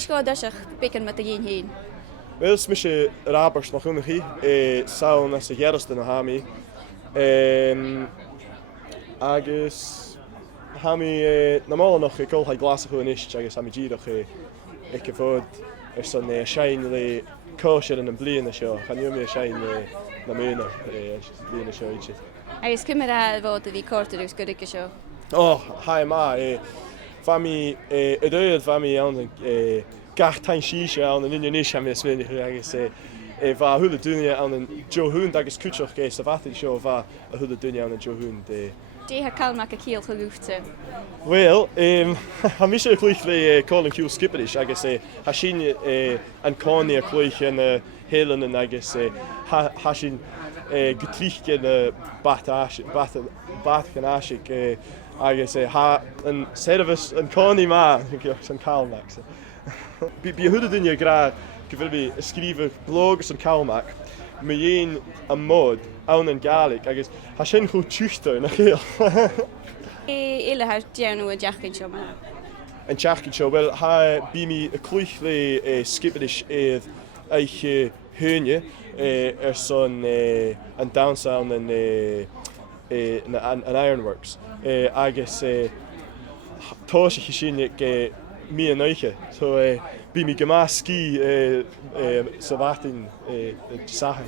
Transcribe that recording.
níos go deach bicin me a gén héin. Wels mis sé rabers nach hunnaí saoun as sa ghearasta na hami. Agus hami na má nach cóiltha glas chuin is agus ha ddíach ag go fód san sein le cóisiir an bliana seo, chaúmi sein na múna bliana seo ide. Agus cumar a bhd a bhí cortaúgus go ice seo. Ha má fami dúad fami an gatain síise an an inníos ha smin agus bha thula dúine an an Joún agus cúteach gééis sa bhata seo bha a thula dúine an an Joún de. Déthe calmach a cíal chu luúte. Well, ha mis sé chluich le Colin Hugh Skipperis agus ha sin an cáí a chluich an hélan agus ha sin getlích gin batchan asig agus ha an service an cáí má san calmach. Bí thuda duine gra go bhfuil bí scríbh bloggus an calmach, me dhéon an mód an an Gaelic agus ha sin chu túiste nach chéal. Ile haar deanú a deachcinn seo me. An teachcinn seo, well ha bí mi a clúich le Skipperis éiad eich thuine son an downsound an Ironworks agus tá sé sin mí an éiche, so bí mi go má cí sa bhatain sahan.